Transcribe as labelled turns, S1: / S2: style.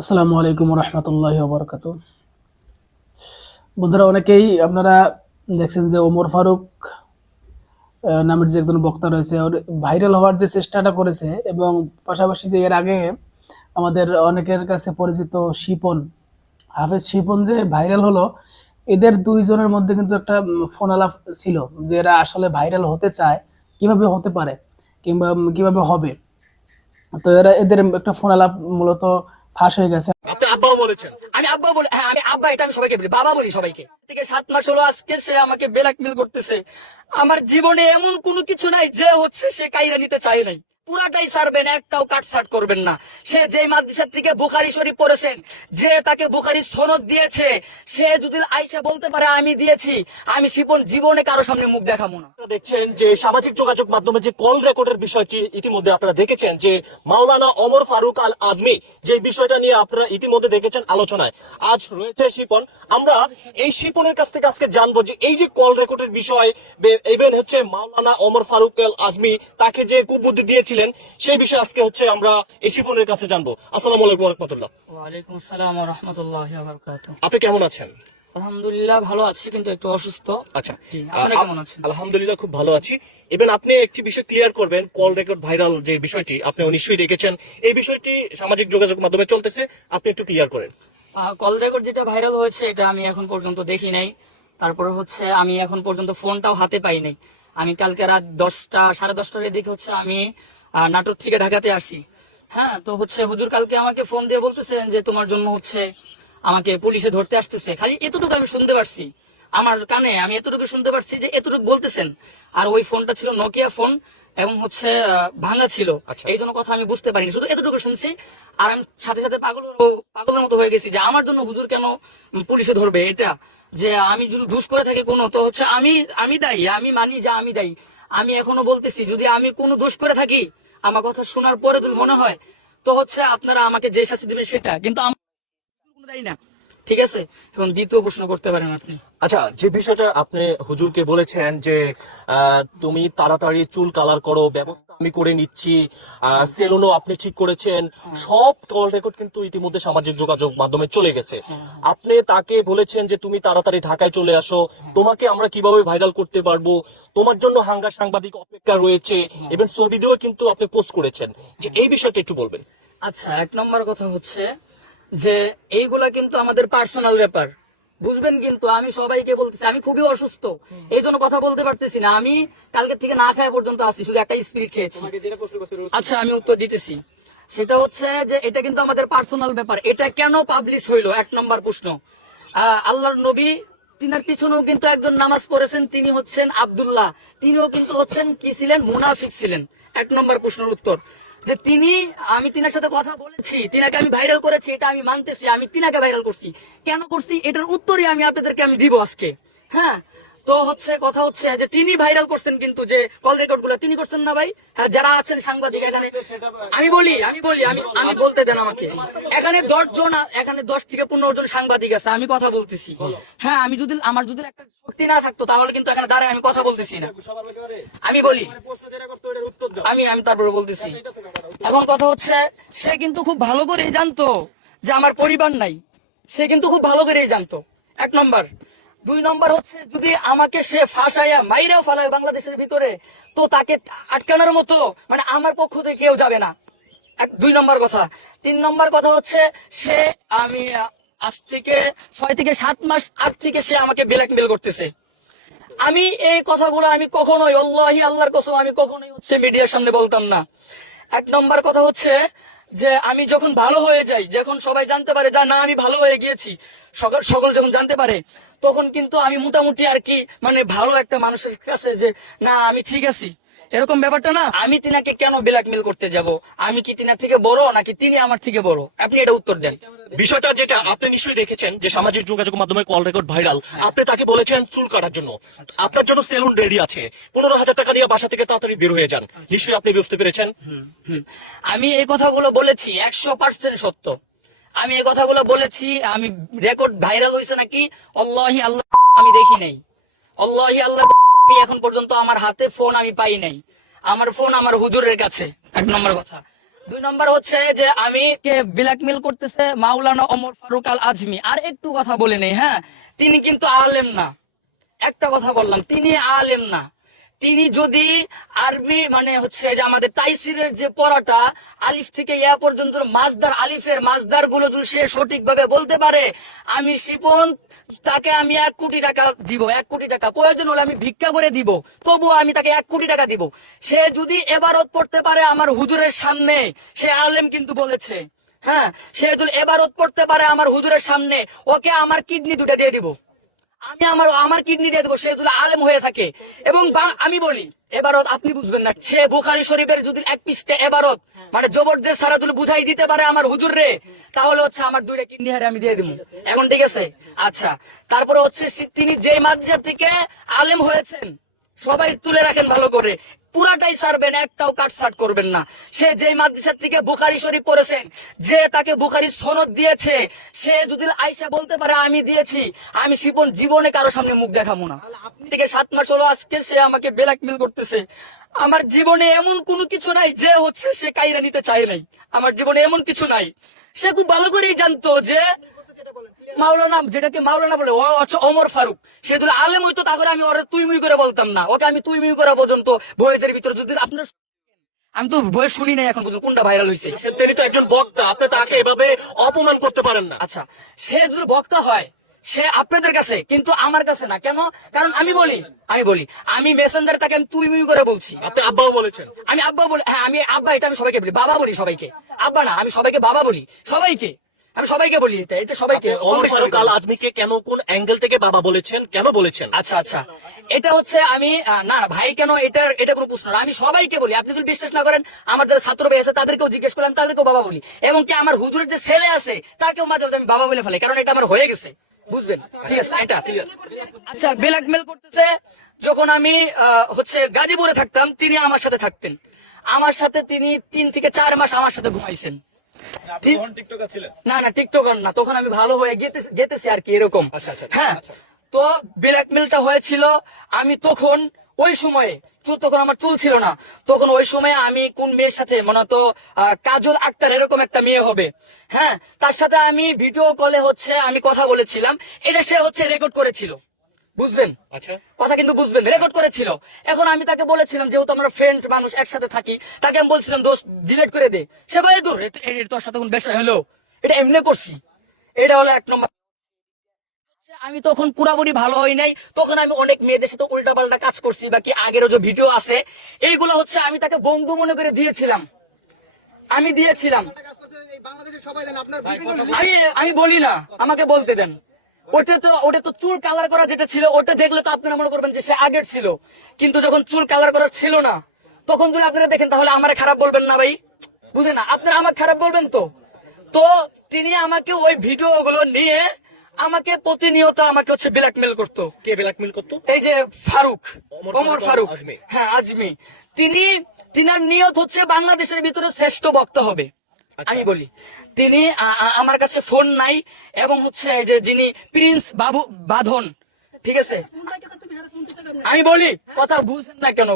S1: আসসালামু আলাইকুম রহমতুল্লাহ বরকাত বন্ধুরা, অনেকেই আপনারা দেখছেন যে ওমর ফারুক নামের যে একজন বক্তা রয়েছে, ওর ভাইরাল হওয়ার যে চেষ্টাটা করেছে এবং পাশাপাশি যে এর আগে আমাদের অনেকের কাছে পরিচিত শিপন, হাফেজ শিপন যে ভাইরাল হলো, এদের দুইজনের মধ্যে কিন্তু একটা ফোন আলাপ ছিল যে এরা আসলে ভাইরাল হতে চায়, কীভাবে হতে পারে, কিংবা কীভাবে হবে। তো এরা, এদের একটা ফোন আলাপ মূলত ফাঁস হয়ে গেছে।
S2: আপনি আব্বাও বলেছেন।
S3: আমি আব্বা বলে হ্যাঁ আমি আব্বা এটা আমি সবাইকে বলি। বাবা বলি সবাইকে। থেকে সাত মাস হলো আজকে সে আমাকে ব্ল্যাকমেল করতেছে। আমার জীবনে এমন কোনো কিছু নাই যে হচ্ছে সে কাইরা নিতে চায় নাই। পুরাটাই সারবেন একটাও কাটসাট করবেন না। সে যে মাদ্রাসার থেকে বুখারি শরীফ পড়েছেন, যে তাকে বুখারি সনদ দিয়েছে, সে যদি আইসা বলতে পারে, আমি দিয়েছি, আমি শিপন জীবনে কারও সামনে মুখ দেখাবো না।
S2: দেখছেন যে সামাজিক যোগাযোগ মাধ্যমে যে কল রেকর্ডের বিষয়টি ইতিমধ্যে আপনারা দেখেছেন, যে মাওলানা অমর ফারুক আল আজমি যে বিষয়টা নিয়ে আপনারা ইতিমধ্যে দেখেছেন আলোচনায়, আজ রয়েছে শিপন। আমরা এই শিপনের কাছ থেকে আজকে জানব যে এই যে কল রেকর্ডের বিষয় ইভেন হচ্ছে মাওলানা অমর ফারুক আল আজমি তাকে যে কুবুদ্ধি দিয়েছিলেন সেই বিষয়ে আজকে হচ্ছে আমরা এই শিপনের কাছে জানব। আসসালামু আলাইকুম রহমতুল্লাহ।
S3: ওয়ালাইকুম আসসালাম রহমতুল্লাহ
S2: আপনি কেমন আছেন?
S3: আলহামদুলিল্লাহ ভালো আছি কিন্তু একটু অসুস্থ।
S2: আচ্ছা।
S3: কেমন আছেন?
S2: আলহামদুলিল্লাহ খুব ভালো আছি। এবার আপনি একটি বিষয় ক্লিয়ার করবেন কল রেকর্ড ভাইরাল যে বিষয়টি আপনি নিশ্চয়ই দেখেছেন। এই বিষয়টি সামাজিক যোগাযোগ মাধ্যমে চলতেছে আপনি একটু ক্লিয়ার করেন।
S3: কল রেকর্ড যেটা ভাইরাল হয়েছে এটা আমি এখন পর্যন্ত দেখি নাই। তারপরে হচ্ছে আমি এখন পর্যন্ত ফোনটাও হাতে পাই নাই। আমি কালকে রাত দশটা সাড়ে দশটার দিকে হচ্ছে আমি নাটোর থেকে ঢাকাতে আসি। হ্যাঁ তো হচ্ছে হুজুর কালকে আমাকে ফোন দিয়ে বলতেছেন যে তোমার জন্য হচ্ছে আমাকে পুলিশে ধরতে আসতেছে। খালি এতটুকু আমি শুনতে পারছি। আমার কানে আমি এতটুকু শুনতে পারছি যে এতটুকু বলতেছেন। আর ওই ফোনটা ছিল নোকিয়া ফোন এবং হচ্ছে ভাঙা ছিল।
S2: আচ্ছা।
S3: এই জন্য কথা আমি বুঝতে পারিনি। শুধু এতটুকু শুনছি। আর আমি সাথে সাথে পাগল পাগলের মতো হয়ে গেছি যে আমার জন্য হুজুর কেন পুলিশে ধরবে এটা? যে আমি যদি ঘুষ করে থাকি কোনো তো হচ্ছে আমি আমি দায়ী আমি মানি যে আমি দায়ী। আমি এখনও বলতেছি যদি আমি কোনো দোষ করে থাকি আমার কথা শোনার পরে মনে হয়, তো হচ্ছে আপনারা আমাকে যে শাস্তি দিবেন সেটা। কিন্তু আমার কোনো দায়ী না। ঠিক আছে? এখন দ্বিতীয় প্রশ্ন করতে পারেন আপনি।
S2: আচ্ছা যে বিষয়টা আপনি হুজুরকে বলেছেন যে তুমি তাড়াতাড়ি চুল কালার করো ব্যবস্থা আমি করে নিচ্ছি সেলুনও আপনি ঠিক করেছেন সব কল রেকর্ড কিন্তু ইতিমধ্যে সামাজিক যোগাযোগ মাধ্যমে চলে গেছে। আপনি তাকে বলেছেন যে তুমি তাড়াতাড়ি ঢাকায় চলে আসো তোমাকে আমরা কীভাবে ভাইরাল করতে পারব? তোমার জন্য হাঙ্গা সাংবাদিক অপেক্ষা রয়েছে এবং ছবিতেও কিন্তু আপনি পোস্ট করেছেন। যে এই বিষয়টা একটু বলবেন।
S3: আচ্ছা এক নম্বর কথা হচ্ছে যে এইগুলা কিন্তু আমাদের পার্সোনাল ব্যাপার। বুঝবেন কিন্তু আমি সবাইকে বলতেছি আমি খুবই অসুস্থ। এই জন্য কথা বলতে পারতেছি না। আমি কালকে থেকে না খাওয়া পর্যন্ত আসি শুধু একটা স্পিরিট খেয়েছি। আচ্ছা আমি উত্তর দিতেছি। সেটা হচ্ছে যে এটা কিন্তু আমাদের পার্সোনাল ব্যাপার। এটা কেন পাবলিশ হইল? এক নম্বর প্রশ্ন। আহ, আল্লাহর নবী তিনার পিছনেও কিন্তু একজন নামাজ পড়েছেন তিনি হচ্ছেন আব্দুল্লাহ। তিনিও কিন্তু হচ্ছেন কি ছিলেন? মুনাফিক ছিলেন। এক নম্বর প্রশ্নের উত্তর। যে তিনি, আমি তিনার সাথে কথা বলেছি, তিনাকে আমি ভাইরাল করেছি, এটা আমি মানতেছি, আমি তিনাকে ভাইরাল করছি। কেন করছি? এটার উত্তরই আমি আপনাদেরকে আমি দিব আজকে। হ্যাঁ? তো হচ্ছে কথা হচ্ছে যে তিনি ভাইরাল করছেন কিন্তু যে কল রেকর্ডগুলো। তিনি করছেন না ভাই? হ্যাঁ যারা আছেন সাংবাদিক এখানে আমি বলি আমি বলি আমি আমি বলতে দেন আমাকে। এখানে দশ জন এখানে দশ থেকে পনেরো জন সাংবাদিক আছে আমি কথা বলতেছি। হ্যাঁ আমি যদি আমার যদি একটা শক্তি না থাকতো তাহলে কিন্তু এখানে দাঁড়ায় আমি কথা বলতেছি না। আমি বলি। আমি আমি তারপরে বলতেছি। এখন কথা হচ্ছে সে কিন্তু খুব ভালো করেই জানতো যে আমার পরিবার নাই। সে কিন্তু খুব ভালো করেই জানতো। এক নম্বর দুই নম্বর হচ্ছে, যদি আমাকে সে ফাঁসাইয়া মাইরেও ফালায় বাংলাদেশের ভিতরে, তো তাকে আটকানোর মতো মানে আমার পক্ষ থেকে কেউ যাবে না। এক, দুই নম্বর কথা। তিন নম্বর কথা হচ্ছে, সে আমি আজ থেকে ছয় থেকে সাত মাস আগ থেকে সে আমাকে ব্ল্যাকমেল করতেছে। আমি এই কথাগুলো আমি কখনোই, আল্লাহি আল্লাহর কসম, আমি কখনোই হচ্ছে মিডিয়ার সামনে বলতাম না। এক নম্বর কথা হচ্ছে যে, আমি যখন ভালো হয়ে যাই, যখন সবাই জানতে পারে যা, না, আমি ভালো হয়ে গিয়েছি। সকল সকল যখন জানতে পারে তখন কিন্তু আমি মোটামুটি আর কি মানে ভালো একটা মানুষের কাছে যে না আমি ঠিক আছি। এরকম ব্যাপারটা না আমি তিনাকে কেন ব্ল্যাকমেল করতে যাব? আমি কি তিনার থেকে বড় নাকি তিনি আমার থেকে বড়? আপনি এটা উত্তর দেন।
S2: বিষয়টা যেটা আপনি নিশ্চয়ই দেখেছেন যে সামাজিক যোগাযোগ মাধ্যমে কল রেকর্ড ভাইরাল আপনি তাকে বলেছেন চুল কাটার জন্য। আপনার জন্য সেলুন রেডি আছে। পনেরো হাজার টাকা নিয়ে বাসা থেকে তাড়াতাড়ি বের হয়ে যান। নিশ্চয়ই আপনি বুঝতে পেরেছেন।
S3: আমি এই কথাগুলো বলেছি একশো পার্সেন্ট সত্য। আমি এই কথাগুলো বলেছি, আমি রেকর্ড ভাইরাল হয়েছে নাকি? অল্লাহি আল্লাহ আমি দেখি নাই। অল্লাহি আল্লাহ এখন পর্যন্ত আমার হাতে ফোন আমি পাই নাই। আমার ফোন আমার হুজুরের কাছে, এক নম্বর কথা। দুই নম্বর হচ্ছে যে আমি কে ব্ল্যাকমেল করতেছে মাওলানা ওমর ফারুক আল আজমি আর একটু কথা বলে নেই হ্যাঁ? তিনি কিন্তু আলেম না। একটা কথা বললাম, তিনি আলেম না। তিনি যদি আরবি মানে হচ্ছে যে আমাদের তাইসিরের যে পড়াটা, আলিফ থেকে ইয়া পর্যন্ত মাজদার, আলিফের মাজদারগুলো যদি সে সঠিকভাবে বলতে পারে, আমি শিপন, তাকে আমি এক কোটি টাকা দিব, এক কোটি টাকা। প্রয়োজন হলে আমি ভিক্ষা করে দিব, তবুও আমি তাকে এক কোটি টাকা দিব। সে যদি এবারত পড়তে পারে আমার হুজুরের সামনে, সে আলেম কিন্তু বলেছে হ্যাঁ? সে যদি এবারত পড়তে পারে আমার হুজুরের সামনে, ওকে আমার কিডনি দুটা দিয়ে দিব। আমি আমার আমার কিডনি দিয়ে দেবো, সে যদি আলেম হয়ে থাকে। এবং আমি বলি, এবারত আপনি বুঝবেন না, সে বুখারি শরীফের যদি এক পিসটা এবারত মানে জবরদস্ত সারা বুঝাই দিতে পারে আমার হুজুর রে, তাহলে হচ্ছে আমার দুইটা কিডনি হারে আমি দিয়ে দিব এখন ঠিক আছে? আচ্ছা তারপরে হচ্ছে তিনি যে মাদ্রাসা থেকে আলেম হয়েছেন, সবাই তুলে রাখেন ভালো করে। পুরাটাই সারবেন একটাও কাটসাট করবেন না। সে যে মাদ্রাসার থেকে বুখারি শরীফ করেছেন যে তাকে বুখারি সনদ দিয়েছে সে যদি আইসা বলতে পারে আমি দিয়েছি আমি শিপন জীবনে কারও সামনে মুখ দেখাবো না। থেকে সাত মাস হলো আজকে সে আমাকে ব্ল্যাকমেল করতেছে। আমার জীবনে এমন কোনো কিছু নাই যে হচ্ছে সে কাইরা নিতে চায় নাই। আমার জীবনে এমন কিছু নাই। সে খুব ভালো করেই জানতো যে মাওলানা যেটাকে মাওলানা বলে ও হচ্ছে ওমর ফারুক। সে যদি আলেম হইতো তাহলে আমি ওরা তুই মুই করে বলতাম না। ওকে আমি তুই মুই করা পর্যন্ত ভয়েসের ভিতরে যদি আপনার আমি তো ভয়েস শুনি নাই এখন পর্যন্ত কোনটা ভাইরাল হয়েছে
S2: তিনি তো একজন বক্তা আপনি তাকে এভাবে অপমান করতে পারেন না।
S3: আচ্ছা সে যদি বক্তা হয় সে আপনাদের কাছে কিন্তু আমার কাছে না। কেন? কারণ আমি বলি আমি বলি আমি মেসেঞ্জার তাকে আমি তুই মুই করে বলছি।
S2: আপনি আব্বাও বলেছেন।
S3: আমি আব্বা বলি হ্যাঁ, আমি আব্বা এটা আমি সবাইকে বলি বাবা বলি সবাইকে। আব্বা না আমি সবাইকে বাবা বলি সবাইকে। আমি সবাইকে বলি এটা এটা সবাইকে
S2: আজমিকে কেন কোন অ্যাঙ্গেল থেকে বাবা বলেছেন কেন বলেছেন?
S3: আচ্ছা আচ্ছা। এটা হচ্ছে আমি না ভাই কেন এটা এটা কোনো প্রশ্ন না। আমি সবাইকে বলি আপনি যদি বিশ্বাস না করেন আমার যারা ছাত্র ভাই আছে তাদেরকেও জিজ্ঞেস করলাম তাদেরকেও বাবা বলি। এবং কি আমার হুজুরের যে ছেলে আছে তাকেও মাঝে মাঝে আমি বাবা বলে ফেলে কারণ এটা আমার হয়ে গেছে। বুঝবেন? ঠিক আছে এটা। আচ্ছা ব্ল্যাকমেল করতেছে যখন আমি আহ, হচ্ছে গাজীপুরে থাকতাম তিনি আমার সাথে থাকতেন। আমার সাথে তিনি তিন থেকে চার মাস আমার সাথে ঘুমাইছেন। না না টিকটকার না তখন আমি ভালো হয়ে গেতেছি আর কি এরকম।
S2: আচ্ছা, আচ্ছা,
S3: হ্যাঁ তো ব্ল্যাকমেলটা হয়েছিল আমি তখন ওই সময়ে তখন আমার চুল ছিল না তখন ওই সময়ে আমি কোন মেয়ের সাথে মনে তো কাজল আক্তার এরকম একটা মেয়ে হবে হ্যাঁ তার সাথে আমি ভিডিও কলে হচ্ছে আমি কথা বলেছিলাম এটা সে হচ্ছে রেকর্ড করেছিল। বুঝবেন?
S2: আচ্ছা।
S3: কথা কিন্তু বুঝবেন রেকর্ড করেছিল। এখন আমি তাকে বলেছিলাম যেহেতু আমরা ফ্রেন্ড মানুষ একসাথে থাকি তাকে আমি বলছিলাম দোস্ত ডিলিট করে দে। সে কয়ে দূর তোর সাথে কোন বেশা হলো। এটা এমনি করছি। এটা হলো এক নম্বর আমি তখন পুরাপুরি ভালো হই নাই। তখন আমি অনেক মেয়েদের সাথে উল্টা পাল্টা কাজ করছি বা কি আগেরও যে ভিডিও আছে এইগুলো হচ্ছে আমি তাকে বন্ধু মনে করে দিয়েছিলাম। আমি দিয়েছিলাম। আমি আমি বলি না আমাকে বলতে দেন। ওটা তো ওটা তো চুল কালার করা যেটা ছিল ওটা দেখলে তো আপনারা মনে করবেন যে সে আগের ছিল। কিন্তু যখন চুল কালার করা ছিল না তখন যদি আপনারা দেখেন তাহলে আমার খারাপ বলবেন না ভাই। বুঝে না? আপনারা আমার খারাপ বলবেন তো? তো তিনি আমাকে ওই ভিডিও গুলো নিয়ে আমাকে প্রতিনিয়ত আমাকে হচ্ছে ব্ল্যাকমেল করতো।
S2: কে ব্ল্যাকমেল করতো?
S3: এই যে ফারুক
S2: ওমর ফারুক
S3: হ্যাঁ আজমি। তিনি তিনার নিয়ত হচ্ছে বাংলাদেশের ভিতরে শ্রেষ্ঠ বক্তা হবে। আমি বলি তিনি আমার কাছে ফোন নাই এবং হচ্ছে যে যিনি প্রিন্স বাবু বাঁধন ঠিক আছে? আমি বলি কথা বুঝেন না কেন।